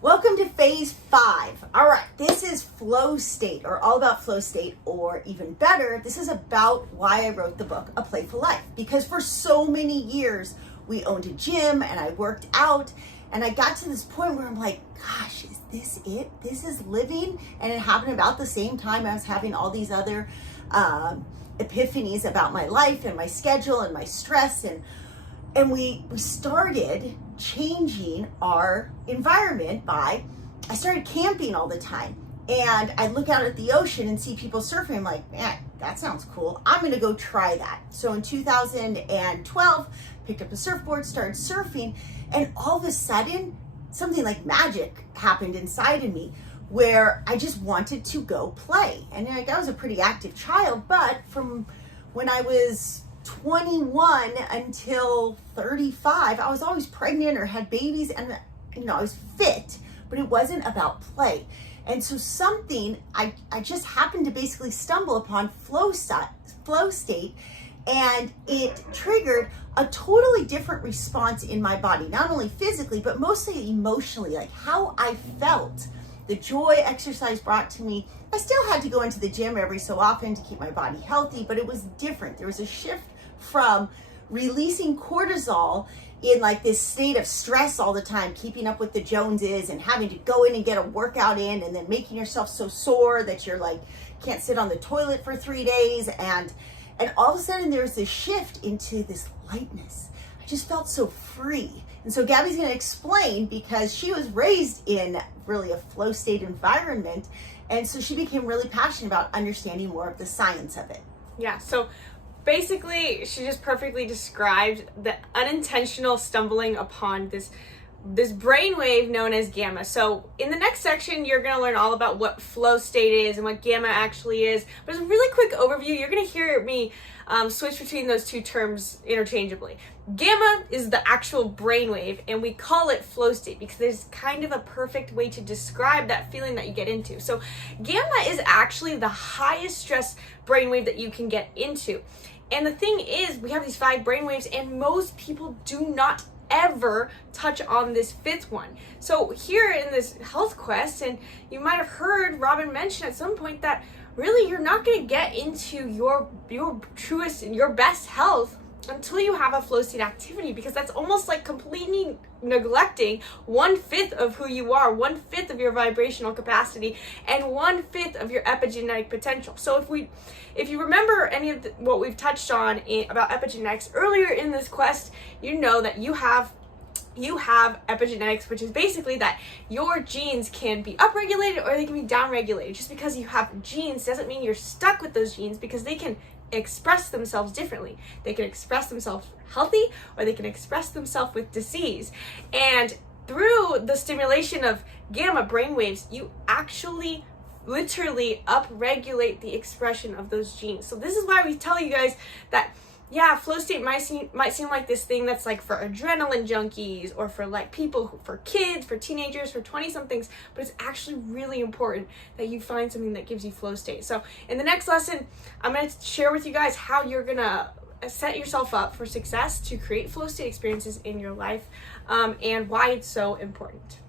Welcome to phase 5. All right, this is flow state, or all about flow state, or even better, this is about why I wrote the book, A Playful Life. Because for so many years, we owned a gym and I worked out, and I got to this point where I'm like, gosh, is this it? This is living? And it happened about the same time I was having all these other epiphanies about my life and my schedule and my stress, and we started changing our environment by, I started camping all the time, and I'd look out at the ocean and see people surfing. I'm like, man, that sounds cool. I'm gonna go try that. So in 2012, picked up a surfboard, started surfing, and all of a sudden, something like magic happened inside of me where I just wanted to go play. And like, I was a pretty active child, but from when I was 21 until 35, I was always pregnant or had babies, and I was fit, but it wasn't about play. And so I just happened to basically stumble upon flow state, and it triggered a totally different response in my body, not only physically, but mostly emotionally, like how I felt. The joy exercise brought to me. I still had to go into the gym every so often to keep my body healthy, but it was different. There was a shift from releasing cortisol in like this state of stress all the time, keeping up with the Joneses and having to go in and get a workout in, and then making yourself so sore that you're like, can't sit on the toilet for 3 days. And all of a sudden there's this shift into this lightness. I just felt so free. And so Gabby's going to explain, because she was raised in really a flow state environment. And so she became really passionate about understanding more of the science of it. Yeah, so basically she just perfectly described the unintentional stumbling upon this brainwave known as gamma. So in the next section, you're going to learn all about what flow state is and what gamma actually is. But as a really quick overview, you're going to hear me switch between those two terms interchangeably. Gamma is the actual brainwave, and we call it flow state because there's kind of a perfect way to describe that feeling that you get into. So gamma is actually the highest stress brainwave that you can get into. And the thing is, we have these 5 brainwaves, and most people do not ever touch on this 5th one. So here in this health quest, and you might have heard Robin mention at some point that really you're not going to get into your truest and your best health until you have a flow state activity, because that's almost like completely neglecting 1/5 of who you are, 1/5 of your vibrational capacity, and 1/5 of your epigenetic potential. So if you remember any of what we've touched on about epigenetics earlier in this quest, you know that you have epigenetics, which is basically that your genes can be upregulated or they can be downregulated. Just because you have genes doesn't mean you're stuck with those genes, because they can express themselves differently. They can express themselves healthy, or they can express themselves with disease. And through the stimulation of gamma brainwaves, you actually literally upregulate the expression of those genes. So this is why we tell you guys that, yeah, flow state might seem like this thing that's like for adrenaline junkies, or for like people, for kids, for teenagers, for 20-somethings, but it's actually really important that you find something that gives you flow state. So in the next lesson, I'm going to share with you guys how you're going to set yourself up for success to create flow state experiences in your life, and why it's so important.